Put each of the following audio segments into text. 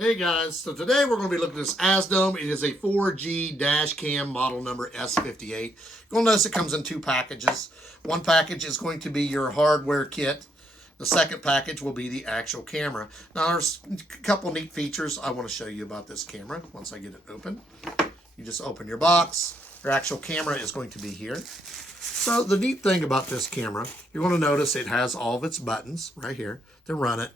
Hey guys, so today we're going to be looking at this AZDOME. It is a 4G dash cam model number S58. You're going to notice it comes in two packages. One package is going to be your hardware kit. The second package will be the actual camera. Now there's a couple neat features I want to show you about this camera once I get it open. You just open your box. Your actual camera is going to be here. So the neat thing about this camera, you're going to notice it has all of its buttons right here to run it.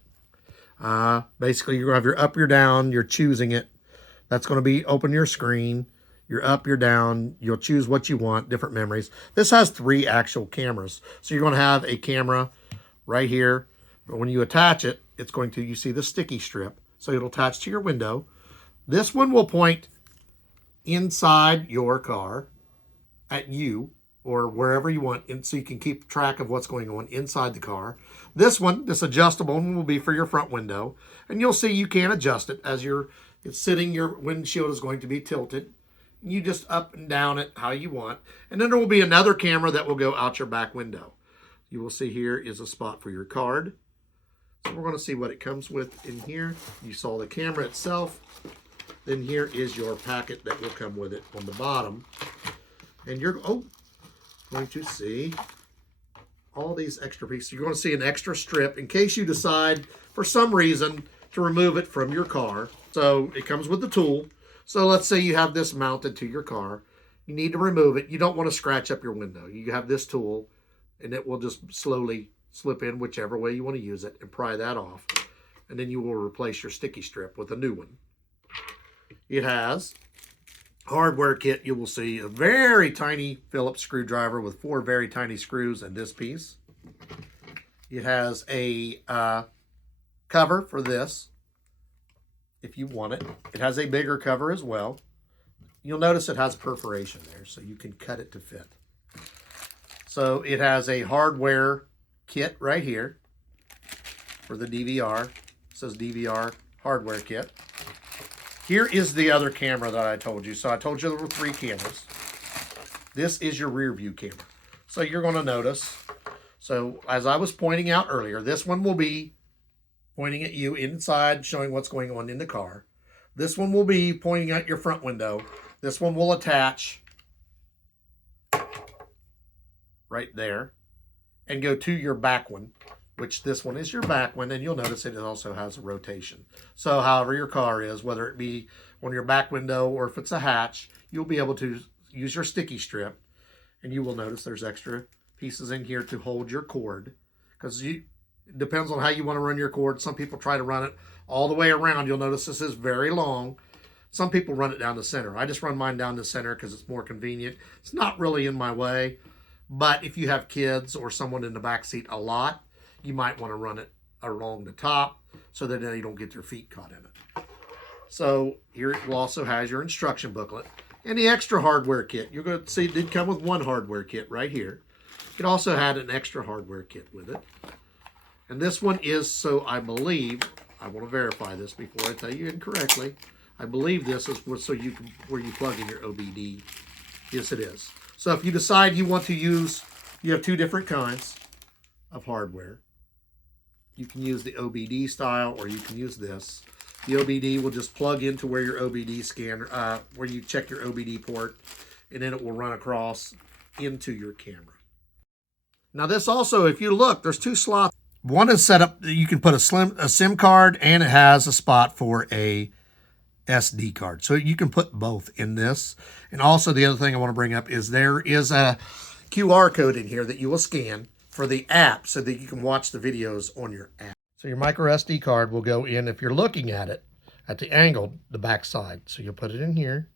Basically, you're going to have your up, your down, you're choosing it. That's going to be open your screen. You're up, you're down. You'll choose what you want, different memories. This has 3 actual cameras. So you're going to have a camera right here. But when you attach it, it's going to, you see the sticky strip. So it'll attach to your window. This one will point inside your car at you or wherever you want, and so you can keep track of what's going on inside the car. This one, this adjustable one, will be for your front window, and you'll see you can adjust it as it's sitting. Your windshield is going to be tilted. You just up and down it how you want, and then there will be another camera that will go out your back window. You will see here is a spot for your card. So we're going to see what it comes with in here. You saw the camera itself. Then here is your packet that will come with it on the bottom, and you're going to see all these extra pieces. You're going to see an extra strip in case you decide for some reason to remove it from your car. So it comes with the tool. So let's say you have this mounted to your car. You need to remove it. You don't want to scratch up your window. You have this tool and it will just slowly slip in whichever way you want to use it and pry that off. And then you will replace your sticky strip with a new one. It has hardware kit. You will see a very tiny Phillips screwdriver with 4 very tiny screws in this piece. It has a cover for this if you want it. It has a bigger cover as well. You'll notice it has perforation there, so you can cut it to fit. So it has a hardware kit right here for the DVR. It says DVR hardware kit. Here is the other camera that I told you. So I told you there were 3 cameras. This is your rear view camera. So you're going to notice, so as I was pointing out earlier, this one will be pointing at you inside, showing what's going on in the car. This one will be pointing at your front window. This one will attach right there and go to your back one, which this one is your back one, and you'll notice it also has a rotation. So however your car is, whether it be on your back window or if it's a hatch, you'll be able to use your sticky strip, and you will notice there's extra pieces in here to hold your cord, because it depends on how you want to run your cord. Some people try to run it all the way around. You'll notice this is very long. Some people run it down the center. I just run mine down the center because it's more convenient. It's not really in my way, but if you have kids or someone in the back seat a lot, you might want to run it along the top so that you don't get your feet caught in it. So here it also has your instruction booklet and the extra hardware kit. You're going to see it did come with 1 hardware kit right here. It also had an extra hardware kit with it. And this one is, so I believe, I want to verify this before I tell you incorrectly. I believe this is so you can, where you plug in your OBD. Yes, it is. So if you decide you want to use, you have 2 different kinds of hardware. You can use the OBD style, or you can use this. The OBD will just plug into where your OBD scanner, where you check your OBD port, and then it will run across into your camera. Now this also, if you look, there's 2 slots. One is set up, you can put a SIM card, and it has a spot for a SD card. So you can put both in this. And also the other thing I want to bring up is there is a QR code in here that you will scan for the app so that you can watch the videos on your app. So your micro SD card will go in, if you're looking at it, at the angle, the back side. So you'll put it in here,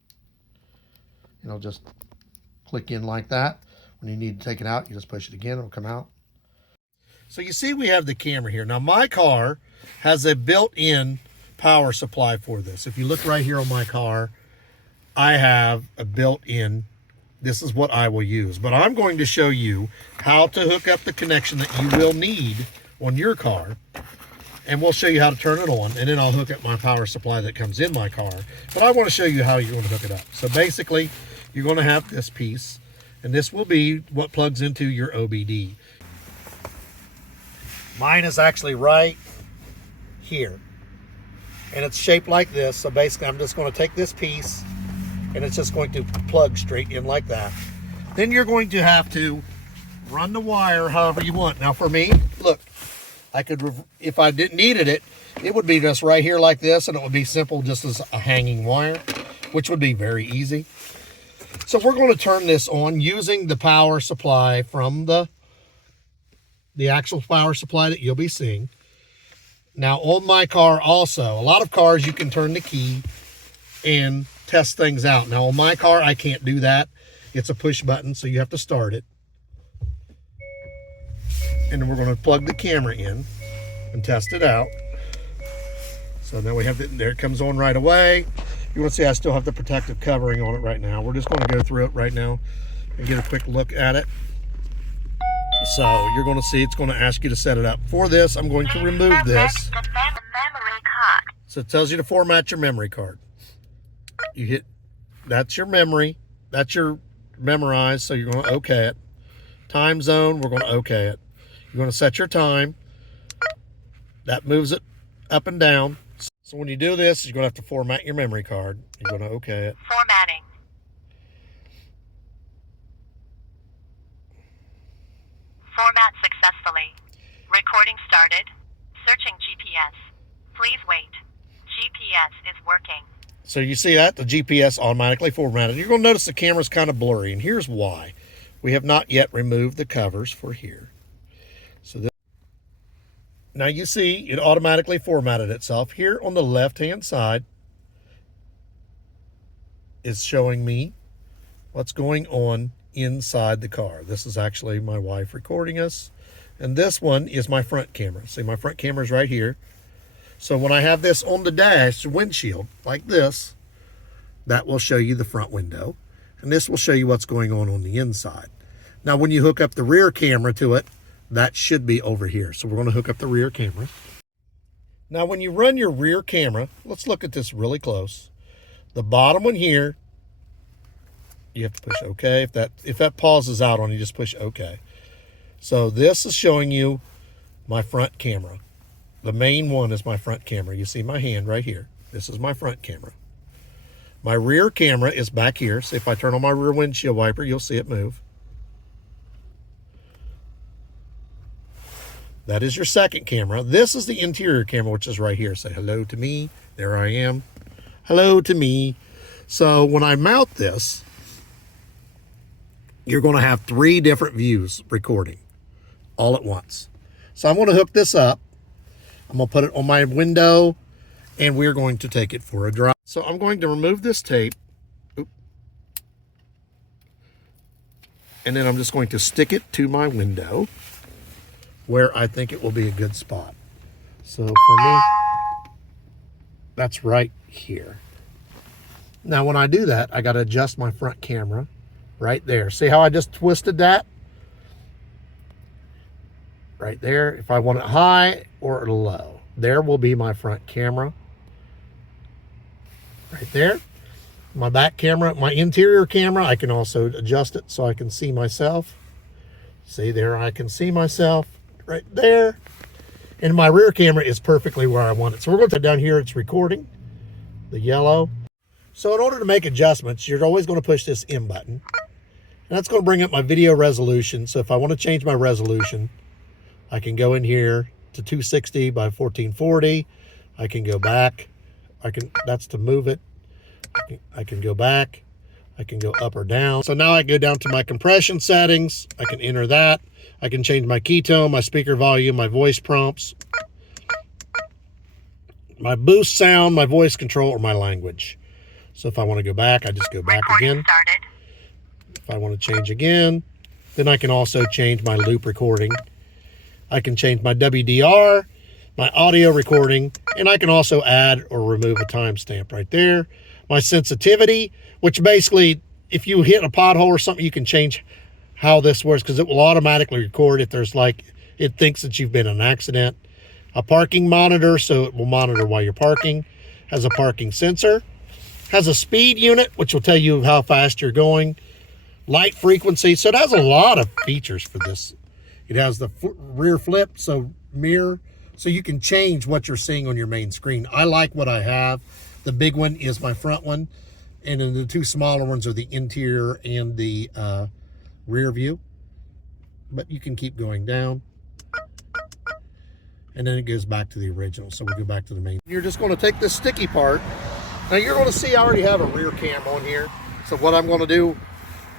and it'll just click in like that. When you need to take it out, you just push it again, it'll come out. So you see we have the camera here. Now my car has a built-in power supply for this. If you look right here on my car, I have a built-in. This is what I will use, but I'm going to show you how to hook up the connection that you will need on your car, and we'll show you how to turn it on, and then I'll hook up my power supply that comes in my car. But I want to show you how you're going to hook it up. So basically, you're going to have this piece, and this will be what plugs into your OBD. Mine is actually right here. and it's shaped like this. So basically I'm just going to take this piece and it's just going to plug straight in like that. Then you're going to have to run the wire however you want. Now for me, look, I could, if I didn't needed it, it would be just right here like this, and it would be simple just as a hanging wire, which would be very easy. So we're going to turn this on using the power supply from the actual power supply that you'll be seeing. Now on my car also, a lot of cars you can turn the key and test things out. Now on my car, I can't do that. It's a push button, so you have to start it. And then we're going to plug the camera in and test it out. So now we have it, there it comes on right away. You want to see I still have the protective covering on it right now. We're just going to go through it right now and get a quick look at it. So you're going to see it's going to ask you to set it up. For this, I'm going to remove this. So it tells you to format your memory card. You hit, that's your memory. That's your memorized, so you're going to OK it. Time zone, we're going to OK it. You're going to set your time. That moves it up and down. So when you do this, you're going to have to format your memory card. You're going to OK it. Formatting. Format successfully. Recording started. Searching GPS. Please wait. GPS is working. So you see that? The GPS automatically formatted. You're going to notice the camera's kind of blurry, and here's why. We have not yet removed the covers for here. So this, now you see it automatically formatted itself. Here on the left-hand side is showing me what's going on inside the car. This is actually my wife recording us. And this one is my front camera. See, my front camera is right here. So when I have this on the dash windshield like this, that will show you the front window. And this will show you what's going on the inside. Now, when you hook up the rear camera to it, that should be over here. So we're going to hook up the rear camera. Now, when you run your rear camera, let's look at this really close. The bottom one here, you have to push OK. If that pauses out on you, just push OK. So this is showing you my front camera. The main one is my front camera. You see my hand right here. This is my front camera. My rear camera is back here. So if I turn on my rear windshield wiper, you'll see it move. That is your second camera. This is the interior camera, which is right here. Say hello to me. There I am. Hello to me. So when I mount this, you're going to have 3 different views recording all at once. So I'm going to hook this up. I'm going to put it on my window, and we're going to take it for a drive. So I'm going to remove this tape. Oop. And then I'm just going to stick it to my window where I think it will be a good spot. So for me, that's right here. Now when I do that, I got to adjust my front camera right there. See how I just twisted that? Right there. If I want it high or low, there will be my front camera. Right there. My back camera, my interior camera, I can also adjust it so I can see myself. See there, I can see myself right there. And my rear camera is perfectly where I want it. So we're going to down here, it's recording, the yellow. So in order to make adjustments, you're always going to push this M button. And that's going to bring up my video resolution. So if I want to change my resolution, I can go in here to 260 by 1440. I can go back. That's to move it. I can go back. I can go up or down. So now I go down to my compression settings. I can enter that. I can change my ketone, my speaker volume, my voice prompts, my boost sound, my voice control, or my language. So if I want to go back, I just go back again. If I want to change again, then I can also change my loop recording. I can change my WDR, my audio recording, and I can also add or remove a timestamp right there. My sensitivity, which basically, if you hit a pothole or something, you can change how this works because it will automatically record if there's it thinks that you've been in an accident. A parking monitor, so it will monitor while you're parking. Has a parking sensor. Has a speed unit, which will tell you how fast you're going. Light frequency, so it has a lot of features for this. It has the rear flip, so mirror, So you can change what you're seeing on your main screen. I like what I have. The big one is my front one, and then the two smaller ones are the interior and the rear view. But you can keep going down, and then it goes back to the original. So we go back to the main. You're just going to take this sticky part. Now you're going to see I already have a rear cam on here. So what I'm going to do,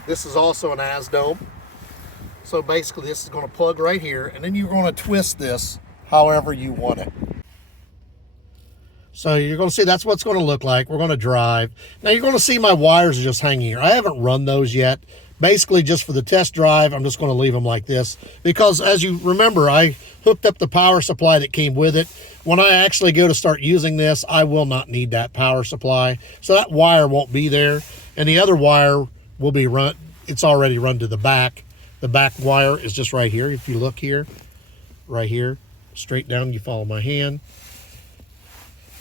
this is also an AZDOME. So basically this is going to plug right here, and then you're going to twist this however you want it. So you're going to see that's what it's going to look like. We're going to drive. Now you're going to see my wires are just hanging here. I haven't run those yet. Basically just for the test drive, I'm just going to leave them like this, because as you remember, I hooked up the power supply that came with it. When I actually go to start using this, I will not need that power supply. So that wire won't be there, and the other wire will be run. It's already run to the back. The back wire is just right here. If you look here, right here, straight down, you follow my hand.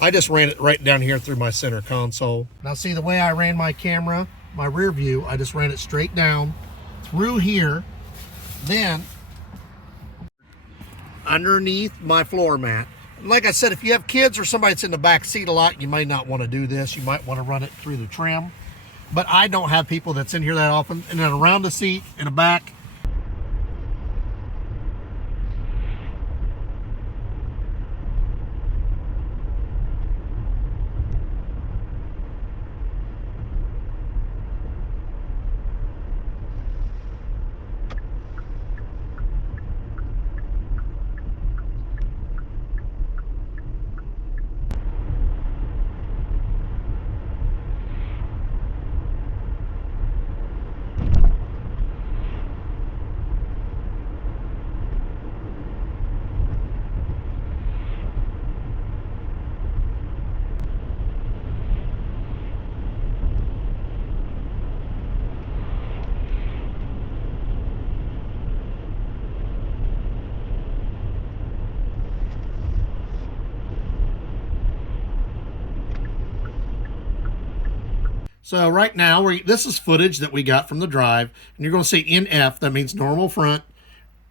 I just ran it right down here through my center console. Now see the way I ran my camera, my rear view, I just ran it straight down through here, then underneath my floor mat. Like I said, if you have kids or somebody that's in the back seat a lot, you might not want to do this. You might want to run it through the trim. But I don't have people that's in here that often. And then around the seat in the back, so right now, this is footage that we got from the drive, and you're going to see NF, that means normal front,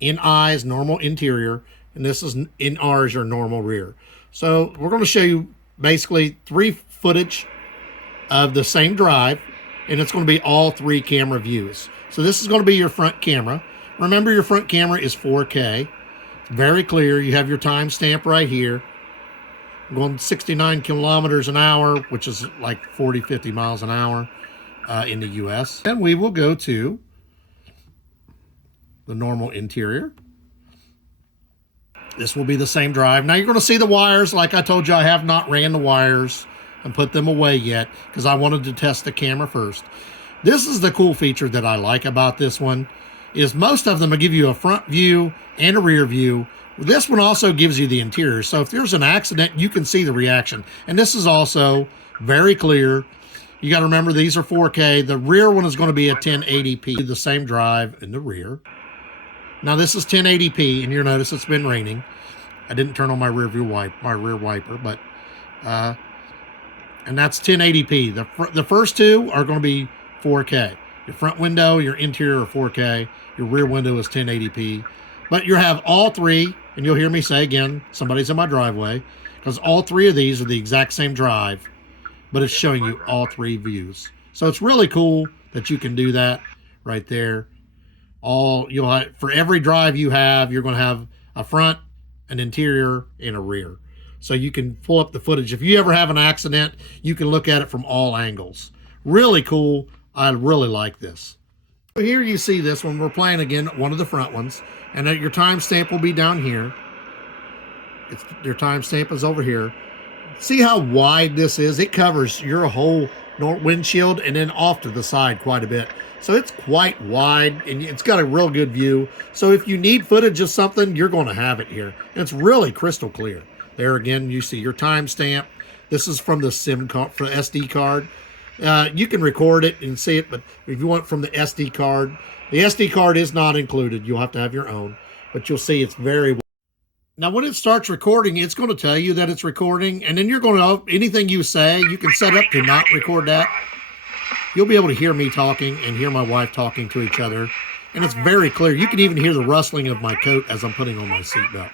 NI is normal interior, and this is NR is your normal rear. So we're going to show you basically 3 footage of the same drive, and it's going to be all 3 camera views. So this is going to be your front camera. Remember, your front camera is 4K. It's very clear. You have your timestamp right here. I'm going 69 kilometers an hour, which is like 40, 50 miles an hour in the US. Then we will go to the normal interior. This will be the same drive. Now you're going to see the wires. Like I told you, I have not ran the wires and put them away yet because I wanted to test the camera first. This is the cool feature that I like about this one, is most of them will give you a front view and a rear view. This one also gives you the interior. So if there's an accident, you can see the reaction. And this is also very clear. You got to remember, these are 4K. The rear one is going to be a 1080p, the same drive in the rear. Now this is 1080p, and you'll notice it's been raining. I didn't turn on my rear wiper, but and that's 1080p. The first 2 are going to be 4K. Your front window, your interior are 4K. Your rear window is 1080p. But you have all 3, and you'll hear me say again, somebody's in my driveway, because all 3 of these are the exact same drive, but it's showing you all 3 views. So it's really cool that you can do that right there. You'll have, for every drive you have, you're going to have a front, an interior, and a rear. So you can pull up the footage. If you ever have an accident, you can look at it from all angles. Really cool. I really like this. Here you see this one. We're playing again, one of the front ones. And your timestamp will be down here. Your timestamp is over here. See how wide this is? It covers your whole windshield and then off to the side quite a bit. So it's quite wide, and it's got a real good view. So if you need footage of something, you're going to have it here. And it's really crystal clear. There again, you see your timestamp. This is from the SIM card, for the SD card. You can record it and see it, but if you want from the SD card, the SD card is not included. You'll have to have your own, but you'll see it's very. Now, when it starts recording, it's going to tell you that it's recording, and then you're going to, anything you say, you can set up to not record that. You'll be able to hear me talking and hear my wife talking to each other, and it's very clear. You can even hear the rustling of my coat as I'm putting on my seatbelt.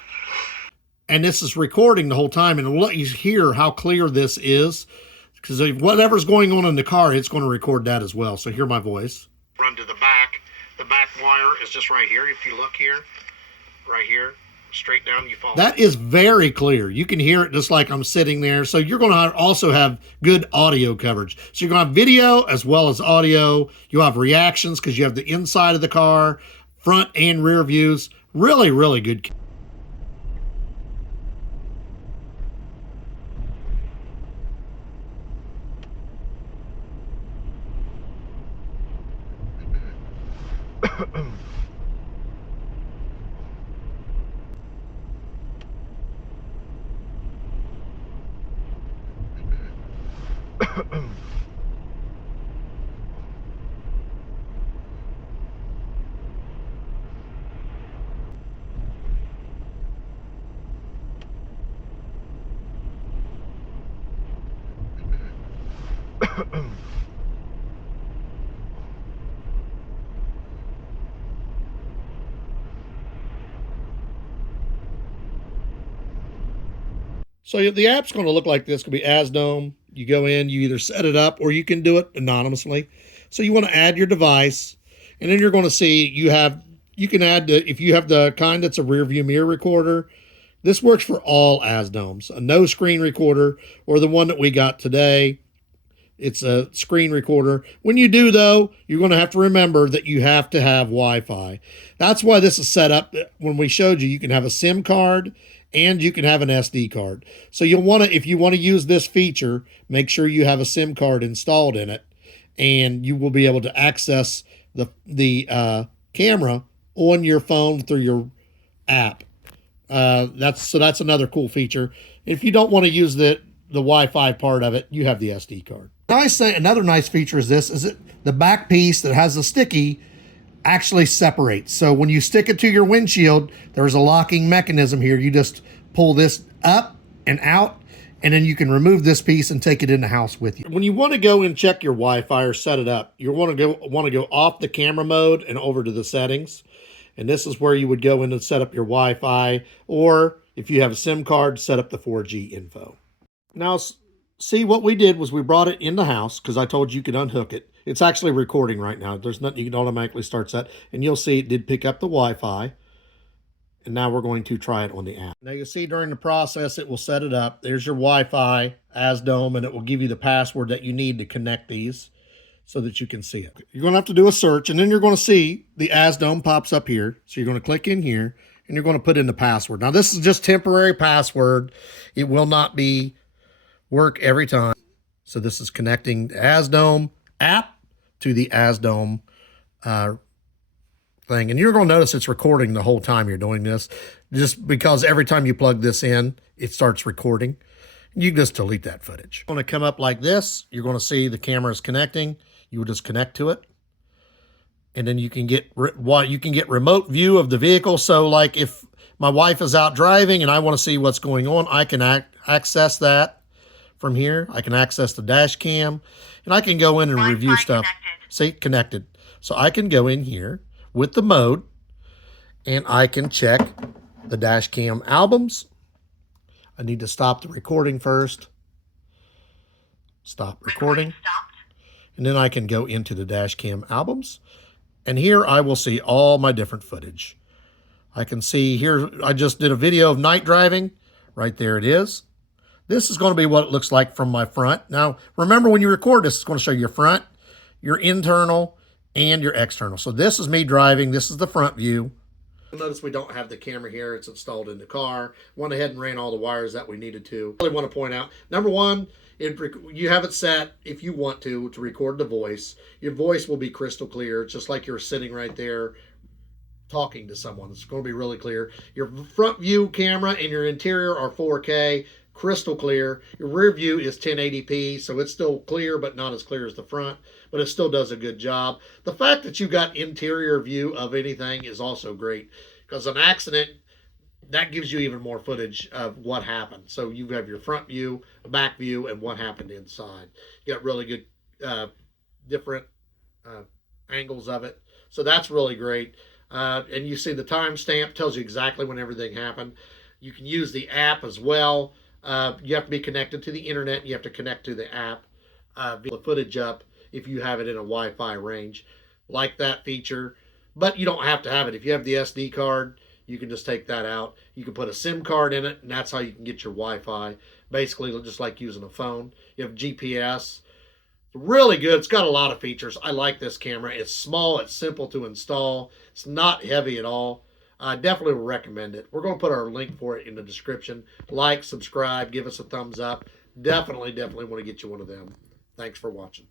and this is recording the whole time, and it'll let you hear how clear this is, because whatever's going on in the car, it's going to record that as well. So hear my voice. Run to the back. The back wire is just right here. If you look here, right here, straight down, you follow. That is very clear. You can hear it just like I'm sitting there. So you're going to also have good audio coverage. So you're going to have video as well as audio. You'll have reactions because you have the inside of the car, front and rear views. Really, really good. So the app's going to look like this. It's going to be AZDOME. You go in, you either set it up or you can do it anonymously. So you want to add your device, and then you're going to see you can add if you have the kind that's a rear view mirror recorder. This works for all AZDOMEs. A no screen recorder, or the one that we got today, it's a screen recorder. When you do, though, you're going to have to remember that you have to have Wi-Fi. That's why this is set up. When we showed you, you can have a SIM card and you can have an SD card. So you'll want to, if you want to use this feature, make sure you have a SIM card installed in it, and you will be able to access the camera on your phone through your app. That's another cool feature. If you don't want to use the Wi-Fi part of it, you have the SD card. Another nice feature is that the back piece that has the sticky actually separates. So when you stick it to your windshield, there's a locking mechanism here. You just pull this up and out, and then you can remove this piece and take it in the house with you. When you want to go and check your Wi-Fi or set it up, you want to go off the camera mode and over to the settings. And this is where you would go in and set up your Wi-Fi, or if you have a SIM card, set up the 4G info. Now, see, what we did was we brought it in the house because I told you could unhook it. It's actually recording right now. There's nothing, you can automatically start that. And you'll see it did pick up the Wi-Fi. And now we're going to try it on the app. Now you'll see during the process, it will set it up. There's your Wi-Fi, AZDOME, and it will give you the password that you need to connect these so that you can see it. You're going to have to do a search, and then you're going to see the AZDOME pops up here. So you're going to click in here, and you're going to put in the password. Now this is just temporary password. It will not work every time. So this is connecting the AZDOME app to the AZDOME thing. And you're going to notice it's recording the whole time you're doing this, just because every time you plug this in, it starts recording. You just delete that footage. It's going to come up like this. You're going to see the camera is connecting. You will just connect to it. And then you can get remote view of the vehicle. So like if my wife is out driving and I want to see what's going on, I can access that from here. I can access the dash cam, and I can go in and review stuff. See, connected. So I can go in here with the mode, and I can check the dash cam albums. I need to stop the recording first. Stop recording. And then I can go into the dash cam albums, and here I will see all my different footage. I can see here, I just did a video of night driving. Right there it is. This is going to be what it looks like from my front. Now, remember when you record this, it's going to show your front, your internal, and your external. So this is me driving. This is the front view. Notice we don't have the camera here. It's installed in the car. Went ahead and ran all the wires that we needed to. I really want to point out, number one, you have it set, if you want to record the voice. Your voice will be crystal clear, just like you're sitting right there talking to someone. It's going to be really clear. Your front view camera and your interior are 4K. Crystal clear. Your rear view is 1080p, so it's still clear, but not as clear as the front, but it still does a good job. The fact that you got interior view of anything is also great, because an accident, that gives you even more footage of what happened. So you have your front view, a back view, and what happened inside. You got really good different angles of it. So that's really great. And you see the timestamp tells you exactly when everything happened. You can use the app as well. You have to be connected to the internet. You have to connect to the app. The footage up if you have it in a Wi-Fi range. Like that feature. But you don't have to have it. If you have the SD card, you can just take that out. You can put a SIM card in it, and that's how you can get your Wi-Fi. Basically, just like using a phone. You have GPS. Really good. It's got a lot of features. I like this camera. It's small. It's simple to install. It's not heavy at all. I definitely would recommend it. We're going to put our link for it in the description. Like, subscribe, give us a thumbs up. Definitely want to get you one of them. Thanks for watching.